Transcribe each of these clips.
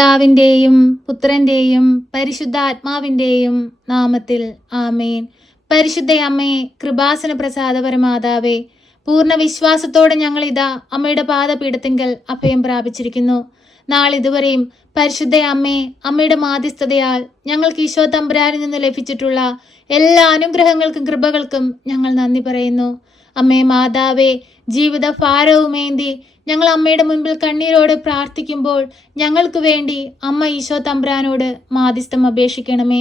പിതാവിൻ്റെയും പുത്രൻ്റെയും പരിശുദ്ധാത്മാവിൻ്റെയും നാമത്തിൽ ആമേൻ. പരിശുദ്ധ അമ്മേ, കൃപാസന പ്രസാദപരമാതാവേ, പൂർണ്ണ വിശ്വാസത്തോടെ ഞങ്ങളിതാ അമ്മയുടെ പാദപീഠത്തിങ്കൽ അഭയം പ്രാപിച്ചിരിക്കുന്നു. നാളിതുവരെയും പരിശുദ്ധ അമ്മേ, അമ്മയുടെ മാധ്യസ്ഥതയാൽ ഞങ്ങൾക്ക് ഈശോ തമ്പുരാനിൽ നിന്ന് ലഭിച്ചിട്ടുള്ള എല്ലാ അനുഗ്രഹങ്ങൾക്കും കൃപകൾക്കും ഞങ്ങൾ നന്ദി പറയുന്നു. അമ്മേ മാതാവേ, ജീവിത ഭാരവുമേന്തി ഞങ്ങൾ അമ്മയുടെ മുൻപിൽ കണ്ണീരോട് പ്രാർത്ഥിക്കുമ്പോൾ ഞങ്ങൾക്ക് വേണ്ടി അമ്മ ഈശോ തമ്പുരാനോട് മാധ്യസ്ഥം അപേക്ഷിക്കണമേ.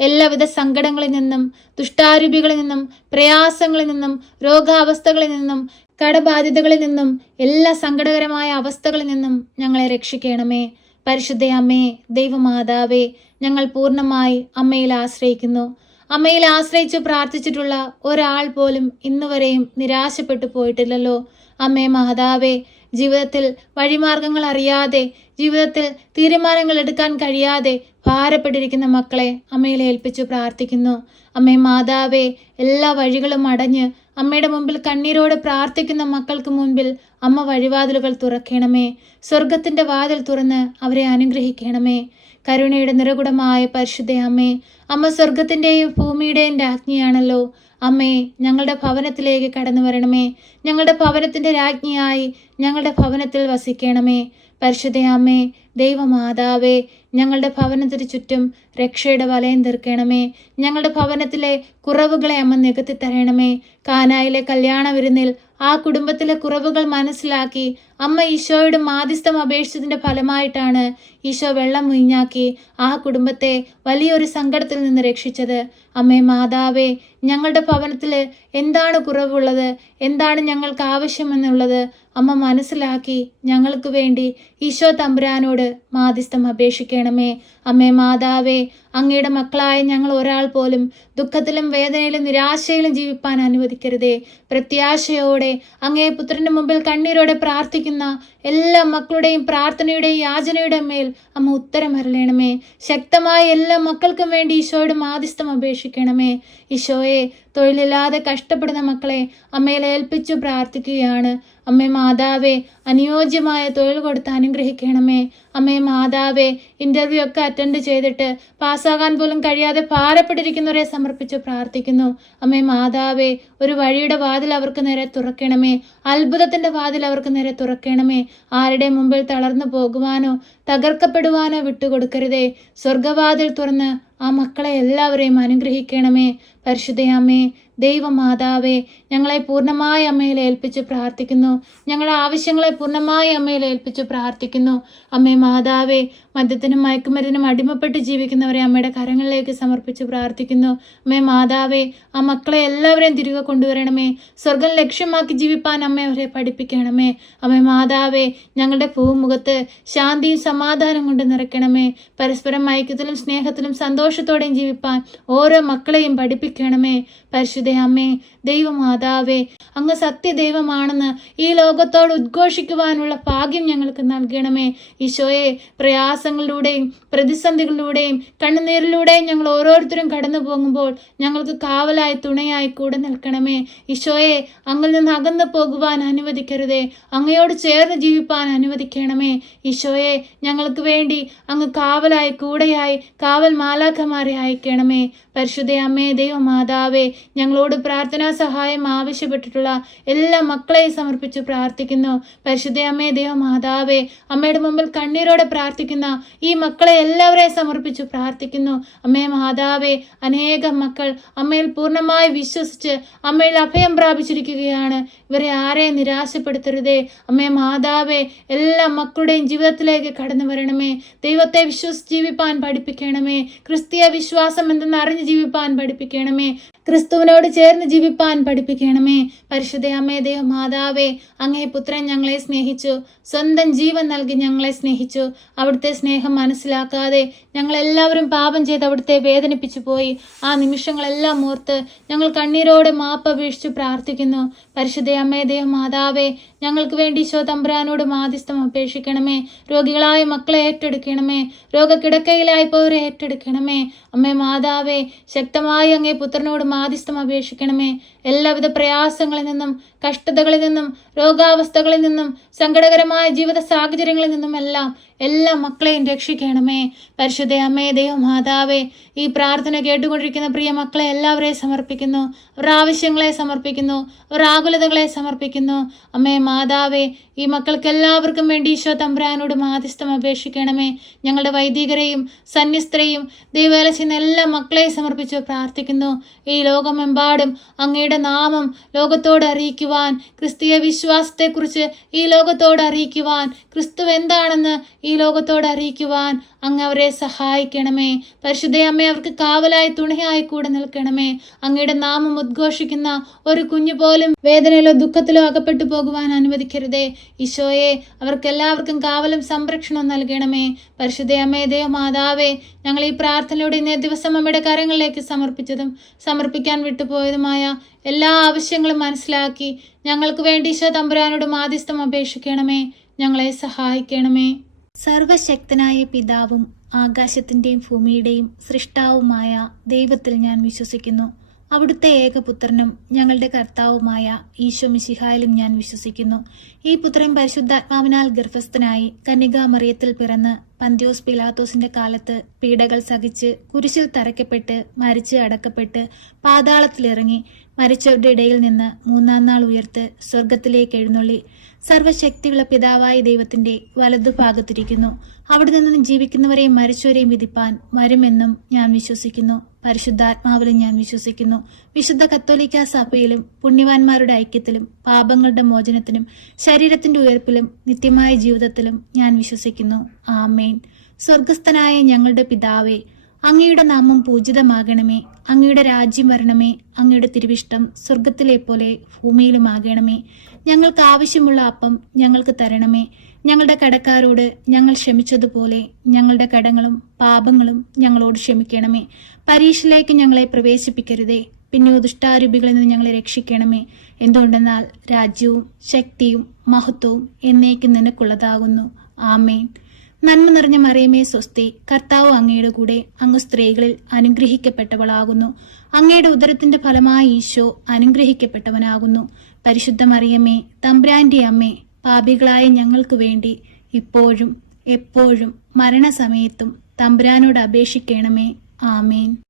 എല്ലാവിധ സങ്കടങ്ങളിൽ നിന്നും, ദുഷ്ടാരൂപികളിൽ നിന്നും, പ്രയാസങ്ങളിൽ നിന്നും, രോഗാവസ്ഥകളിൽ നിന്നും, കടബാധ്യതകളിൽ നിന്നും, എല്ലാ സങ്കടകരമായ അവസ്ഥകളിൽ നിന്നും ഞങ്ങളെ രക്ഷിക്കണമേ. പരിശുദ്ധ അമ്മേ, ദൈവമാതാവേ, ഞങ്ങൾ പൂർണ്ണമായി അമ്മയിൽ ആശ്രയിക്കുന്നു. അമ്മയിൽ ആശ്രയിച്ച് പ്രാർത്ഥിച്ചിട്ടുള്ള ഒരാൾ പോലും ഇന്നുവരെയും നിരാശപ്പെട്ടു പോയിട്ടില്ലല്ലോ. അമ്മേ മാതാവേ, ജീവിതത്തിൽ വഴിമാർഗങ്ങൾ അറിയാതെ, ജീവിതത്തിൽ തീരുമാനങ്ങൾ എടുക്കാൻ കഴിയാതെ ഭാരപ്പെട്ടിരിക്കുന്ന മക്കളെ അമ്മയിൽ ഏൽപ്പിച്ചു പ്രാർത്ഥിക്കുന്നു. അമ്മേ മാതാവേ, എല്ലാ വഴികളും അടഞ്ഞ് അമ്മയുടെ മുമ്പിൽ കണ്ണീരോടെ പ്രാർത്ഥിക്കുന്ന മക്കൾക്ക് മുൻപിൽ അമ്മ വഴിവാതിലുകൾ തുറക്കണമേ. സ്വർഗത്തിൻ്റെ വാതിൽ തുറന്ന് അവരെ അനുഗ്രഹിക്കണമേ. കരുണയുടെ നിറകുടമായ പരിശുദ്ധ അമ്മേ, അമ്മ സ്വർഗത്തിൻ്റെയും ഭൂമിയുടെയും രാജ്ഞിയാണല്ലോ. അമ്മേ, ഞങ്ങളുടെ ഭവനത്തിലേക്ക് കടന്നു വരണമേ. ഞങ്ങളുടെ ഭവനത്തിൻ്റെ രാജ്ഞിയായി ഞങ്ങളുടെ ഭവനത്തിൽ വസിക്കണമേ. പരിശുദ്ധ അമ്മേ, ദൈവമാതാവേ, ഞങ്ങളുടെ ഭവനത്തിന് ചുറ്റും രക്ഷയുടെ വലയം തീർക്കണമേ. ഞങ്ങളുടെ ഭവനത്തിലെ കുറവുകളെ അമ്മ നികത്തി തരണമേ. കാനായിലെ കല്യാണ വിരുന്നിൽ ആ കുടുംബത്തിലെ കുറവുകൾ മനസ്സിലാക്കി അമ്മ ഈശോയുടെ മാധ്യസ്ഥം അപേക്ഷിച്ചതിൻ്റെ ഫലമായിട്ടാണ് ഈശോ വെള്ളം വീഞ്ഞാക്കി ആ കുടുംബത്തെ വലിയൊരു സങ്കടത്തിൽ നിന്ന് രക്ഷിച്ചത്. അമ്മേ മാതാവേ, ഞങ്ങളുടെ ഭവനത്തിൽ എന്താണ് കുറവുള്ളത്, എന്താണ് ഞങ്ങൾക്ക് ആവശ്യമെന്നുള്ളത് അമ്മ മനസ്സിലാക്കി ഞങ്ങൾക്ക് വേണ്ടി ഈശോ തമ്പുരാനോട് മാധ്യസ്ഥം അപേക്ഷിക്കണമേ. അമ്മേ മാതാവേ, അങ്ങയുടെ മക്കളായ ഞങ്ങൾ ഒരാൾ പോലും ദുഃഖത്തിലും വേദനയിലും നിരാശയിലും ജീവിപ്പാൻ അനുവദിക്കരുതേ. പ്രത്യാശയോടെ അങ്ങേ പുത്രന്റെ മുമ്പിൽ കണ്ണീരോടെ പ്രാർത്ഥിക്കുന്ന എല്ലാ മക്കളുടെയും പ്രാർത്ഥനയുടെയും യാചനയുടെ മേൽ അമ്മ ഉത്തരം അരുളണമേ. ശക്തമായ എല്ലാ മക്കൾക്കും വേണ്ടി ഈശോയുടെ മാധ്യസ്ഥം അപേക്ഷിക്കണമേ. ഈശോയെ, തൊഴിലില്ലാതെ കഷ്ടപ്പെടുന്ന മക്കളെ അമ്മയിൽ ഏൽപ്പിച്ചു പ്രാർത്ഥിക്കുകയാണ്. അമ്മേ മാതാവേ, അനുയോജ്യമായ തൊഴിൽ കൊടുത്ത് അനുഗ്രഹിക്കണമേ. അമ്മേ മാതാവേ, ഇൻ്റർവ്യൂ ഒക്കെ അറ്റൻഡ് ചെയ്തിട്ട് പാസ്സാകാൻ പോലും കഴിയാതെ ഭാരപ്പെട്ടിരിക്കുന്നവരെ സമർപ്പിച്ച് പ്രാർത്ഥിക്കുന്നു. അമ്മേ മാതാവേ, ഒരു വഴിയുടെ വാതിൽ അവർക്ക് നേരെ തുറക്കണമേ. അത്ഭുതത്തിൻ്റെ വാതിൽ അവർക്ക് നേരെ തുറക്കണമേ. ആരുടെ മുമ്പിൽ തളർന്നു പോകുവാനോ തകർക്കപ്പെടുവാനോ വിട്ടുകൊടുക്കരുതേ. സ്വർഗവാതിൽ തുറന്ന് ആ മക്കളെ എല്ലാവരെയും അനുഗ്രഹിക്കണമേ. പരിശുദ്ധ അമ്മേ, ദൈവമാതാവേ, ഞങ്ങളെ പൂർണ്ണമായി അമ്മയിൽ ഏൽപ്പിച്ച് പ്രാർത്ഥിക്കുന്നു. ഞങ്ങളുടെ ആവശ്യങ്ങളെ പൂർണ്ണമായി അമ്മയിൽ ഏൽപ്പിച്ച് പ്രാർത്ഥിക്കുന്നു. അമ്മേ മാതാവേ, മദ്യത്തിനും മയക്കുമരുന്നിനും അടിമപ്പെട്ട് ജീവിക്കുന്നവരെ അമ്മയുടെ കരങ്ങളിലേക്ക് സമർപ്പിച്ച് പ്രാർത്ഥിക്കുന്നു. അമ്മേ മാതാവേ, ആ മക്കളെ എല്ലാവരെയും തിരികെ കൊണ്ടുവരണമേ. സ്വർഗം ലക്ഷ്യമാക്കി ജീവിപ്പാൻ അമ്മ അവരെ പഠിപ്പിക്കണമേ. അമ്മേ മാതാവേ, ഞങ്ങളുടെ ഭൂമുഖത്ത് ശാന്തിയും സമാധാനം കൊണ്ട് നിറയ്ക്കണമേ. പരസ്പരം ഐക്യത്തിലും സ്നേഹത്തിലും സന്തോഷത്തോടെയും ജീവിപ്പാൻ ഓരോ മക്കളെയും പഠിപ്പിക്കണമേ. പരിശുദ്ധ അമ്മേ, ദൈവമാതാവേ, അങ്ങ് സത്യദൈവമാണെന്ന് ഈ ലോകത്തോട് ഉദ്ഘോഷിക്കുവാനുള്ള ഭാഗ്യം ഞങ്ങൾക്ക് നൽകണമേ. ഈശോയെ, പ്രയാസങ്ങളിലൂടെയും പ്രതിസന്ധികളിലൂടെയും കണ്ണുനീരിലൂടെയും ഞങ്ങൾ ഓരോരുത്തരും കടന്നു പോകുമ്പോൾ ഞങ്ങൾക്ക് കാവലായി തുണയായി കൂടെ നിൽക്കണമേ. ഈശോയെ, അങ്ങിൽ നിന്ന് അകന്നു പോകുവാൻ അനുവദിക്കരുതേ. അങ്ങയോട് ചേർന്ന് ജീവിപ്പാൻ അനുവദിക്കണമേ. ഈശോയെ, ഞങ്ങൾക്ക് വേണ്ടി അങ്ങ് കാവലായി കൂടെയായി കാവൽ മാലാഖമാരെ അയക്കണമേ. പരിശുദ്ധ അമ്മേ, ദൈവമാതാവേ, ഞങ്ങളോട് പ്രാർത്ഥനാ സഹായം ആവശ്യപ്പെട്ടിട്ടുള്ള എല്ലാ മക്കളെയും സമർപ്പിച്ച് പ്രാർത്ഥിക്കുന്നു. പരിശുദ്ധ അമ്മേ, ദൈവമാതാവേ, അമ്മയുടെ മുമ്പിൽ കണ്ണീരോടെ പ്രാർത്ഥിക്കുന്ന ഈ മക്കളെ എല്ലാവരെയും സമർപ്പിച്ച് പ്രാർത്ഥിക്കുന്നു. അമ്മേ മാതാവേ, അനേകം മക്കൾ അമ്മയിൽ പൂർണ്ണമായി വിശ്വസിച്ച് അമ്മയിൽ അഭയം പ്രാപിച്ചിരിക്കുകയാണ്. ഇവരെ ആരെയും നിരാശപ്പെടുത്തരുതേ. അമ്മേ മാതാവേ, എല്ലാ മക്കളുടെയും ജീവിതത്തിലേക്ക് കടന്നു വരണമേ. ദൈവത്തെ വിശ്വസിച്ച് ജീവിപ്പാൻ പഠിപ്പിക്കണമേ. ക്രിസ്തീയ വിശ്വാസം എന്തെന്ന് അറിഞ്ഞ് ജീവിപ്പാൻ പഠിപ്പിക്കണമേ. ക്രിസ്തുവിനോട് ചേർന്ന് ജീവിപ്പാൻ പഠിപ്പിക്കണമേ. പരിശുദ്ധ അമ്മേ, ദൈവമാതാവേ, അങ്ങേ പുത്രൻ ഞങ്ങളെ സ്നേഹിച്ചു, സ്വന്തം ജീവൻ നൽകി ഞങ്ങളെ സ്നേഹിച്ചു. അവിടുത്തെ സ്നേഹം മനസ്സിലാക്കാതെ ഞങ്ങളെല്ലാവരും പാപം ചെയ്ത് അവിടുത്തെ വേദനിപ്പിച്ചു പോയി. ആ നിമിഷങ്ങളെല്ലാം ഓർത്ത് ഞങ്ങൾ കണ്ണീരോടെ മാപ്പപേക്ഷിച്ചു പ്രാർത്ഥിക്കുന്നു. പരിശുദ്ധ അമ്മേ, ദൈവമാതാവേ, ഞങ്ങൾക്ക് വേണ്ടി ഈശോ തമ്പുരാനോട് മാധ്യസ്ഥം അപേക്ഷിക്കണമേ. രോഗികളായ മക്കളെ ഏറ്റെടുക്കണമേ. രോഗക്കിടക്കയിലായിപ്പോവരെ ഏറ്റെടുക്കണമേ. അമ്മേ മാതാവേ, ശക്തമായി അങ്ങേ പുത്രനോട് മാധ്യസ്ഥം അപേക്ഷിക്കണമേ. എല്ലാവിധ പ്രയാസങ്ങളിൽ നിന്നും, കഷ്ടതകളിൽ നിന്നും, രോഗാവസ്ഥകളിൽ നിന്നും, സങ്കടകരമായ ജീവിത സാഹചര്യങ്ങളിൽ നിന്നുമെല്ലാം എല്ലാ മക്കളെയും രക്ഷിക്കണമേ. പരിശുദ്ധ അമ്മേ, ദൈവമാതാവേ, ഈ പ്രാർത്ഥന കേട്ടുകൊണ്ടിരിക്കുന്ന പ്രിയ മക്കളെ എല്ലാവരെയും സമർപ്പിക്കുന്നു. അവരുടെ ആവശ്യങ്ങളെ സമർപ്പിക്കുന്നു, അവരുടെ ആകുലതകളെ സമർപ്പിക്കുന്നു. അമ്മേ മാതാവേ, ഈ മക്കൾക്ക് എല്ലാവർക്കും വേണ്ടി ഈശോ തമ്പുരാനോട് മാധ്യസ്ഥം അപേക്ഷിക്കണമേ. ഞങ്ങളുടെ വൈദികരെയും സന്യസ്തരെയും ദൈവവേല ചെയ്യുന്ന എല്ലാ മക്കളെയും സമർപ്പിച്ച് പ്രാർത്ഥിക്കുന്നു. ഈ ലോകമെമ്പാടും അങ്ങയുടെ നാമം ലോകത്തോട് അറിയിക്കുവാൻ, ക്രിസ്തീയ വിശ്വാസത്തെക്കുറിച്ച് ഈ ലോകത്തോട് അറിയിക്കുവാൻ, ക്രിസ്തു എന്താണെന്ന് ഈ ലോകത്തോട് അറിയിക്കുവാൻ അങ്ങ് അവരെ സഹായിക്കണമേ. പരിശുദ്ധ അമ്മേ, അവർക്ക് കാവലായി തുണയായി കൂടെ നിൽക്കണമേ. അങ്ങയുടെ നാമം ഉദ്ഘോഷിക്കുന്ന ഒരു കുഞ്ഞു പോലും വേദനയിലോ ദുഃഖത്തിലോ അകപ്പെട്ടു പോകുവാൻ അനുവദിക്കരുതേ. ഈശോയെ, അവർക്കെല്ലാവർക്കും കാവലും സംരക്ഷണവും നൽകണമേ. പരിശുദ്ധ അമ്മേ, ദൈവമാതാവേ, ഞങ്ങൾ ഈ പ്രാർത്ഥനയിലൂടെ ഇന്നേ ദിവസം അമ്മയുടെ കരങ്ങളിലേക്ക് സമർപ്പിച്ചതും സമർപ്പിക്കാൻ വിട്ടുപോയതുമായ എല്ലാ ആവശ്യങ്ങളും മനസ്സിലാക്കി ഞങ്ങൾക്ക് വേണ്ടി ഈശോ തമ്പുരാനോട് മാധ്യസ്ഥം അപേക്ഷിക്കണമേ. ഞങ്ങളെ സഹായിക്കണമേ. സർവശക്തനായ പിതാവും ആകാശത്തിൻ്റെയും ഭൂമിയുടെയും സൃഷ്ടാവുമായ ദൈവത്തിൽ ഞാൻ വിശ്വസിക്കുന്നു. അവിടുത്തെ ഏകപുത്രനും ഞങ്ങളുടെ കർത്താവുമായ ഈശോ മിശിഹായിലും ഞാൻ വിശ്വസിക്കുന്നു. ഈ പുത്രൻ പരിശുദ്ധാത്മാവിനാൽ ഗർഭസ്ഥനായി കന്യകാമറിയത്തിൽ പിറന്ന് പന്തിയോസ് പിലാത്തോസിന്റെ കാലത്ത് പീഡകൾ സഹിച്ച് കുരിശിൽ തറയ്ക്കപ്പെട്ട് മരിച്ച് അടക്കപ്പെട്ട് പാതാളത്തിലിറങ്ങി മരിച്ചവരുടെ ഇടയിൽ നിന്ന് മൂന്നാം നാൾ ഉയർത്ത് സ്വർഗത്തിലേക്ക് എഴുന്നള്ളി സർവശക്തിയുള്ള പിതാവായ ദൈവത്തിന്റെ വലതുഭാഗത്തിരിക്കുന്നു. അവിടെ നിന്ന് ജീവിക്കുന്നവരെയും മരിച്ചവരെയും വിധിപ്പാൻ വരുമെന്നും ഞാൻ വിശ്വസിക്കുന്നു. പരിശുദ്ധാത്മാവിലും ഞാൻ വിശ്വസിക്കുന്നു. വിശുദ്ധ കത്തോലിക്ക സഭയിലും പുണ്യവാന്മാരുടെ ഐക്യത്തിലും പാപങ്ങളുടെ മോചനത്തിനും ശരീരത്തിന്റെ ഉയർപ്പിലും നിത്യമായ ജീവിതത്തിലും ഞാൻ വിശ്വസിക്കുന്നു. ആമേൻ. സ്വർഗസ്ഥനായ ഞങ്ങളുടെ പിതാവേ, അങ്ങയുടെ നാമം പൂജിതമാകണമേ. അങ്ങയുടെ രാജ്യം വരണമേ. അങ്ങയുടെ തിരുവിഷ്ടം സ്വർഗത്തിലെ പോലെ ഭൂമിയിലുമാകണമേ. ഞങ്ങൾക്ക് ആവശ്യമുള്ള അപ്പം ഞങ്ങൾക്ക് തരണമേ. ഞങ്ങളുടെ കടക്കാരോട് ഞങ്ങൾ ക്ഷമിച്ചതുപോലെ ഞങ്ങളുടെ കടങ്ങളും പാപങ്ങളും ഞങ്ങളോട് ക്ഷമിക്കണമേ. പരീക്ഷയിലേക്ക് ഞങ്ങളെ പ്രവേശിപ്പിക്കരുതേ, പിന്നെ ദുഷ്ടാരൂപികളിൽ നിന്ന് ഞങ്ങളെ രക്ഷിക്കണമേ. എന്തുകൊണ്ടെന്നാൽ രാജ്യവും ശക്തിയും മഹത്വവും എന്നേക്കും നിനക്കുള്ളതാകുന്നു. ആമേൻ. നന്മ നിറഞ്ഞ മറിയമേ സ്വസ്തി, കർത്താവ് അങ്ങയുടെ കൂടെ, അങ്ങ് സ്ത്രീകളിൽ അനുഗ്രഹിക്കപ്പെട്ടവളാകുന്നു. അങ്ങയുടെ ഉദരത്തിന്റെ ഫലമായ ഈശോ അനുഗ്രഹിക്കപ്പെട്ടവനാകുന്നു. പരിശുദ്ധ മറിയമേ, തമ്പുരാന്റെ അമ്മേ, പാപികളായ ഞങ്ങൾക്ക് വേണ്ടി ഇപ്പോഴും എപ്പോഴും മരണസമയത്തും തമ്പുരാനോട് അപേക്ഷിക്കണമേ. ആമേൻ.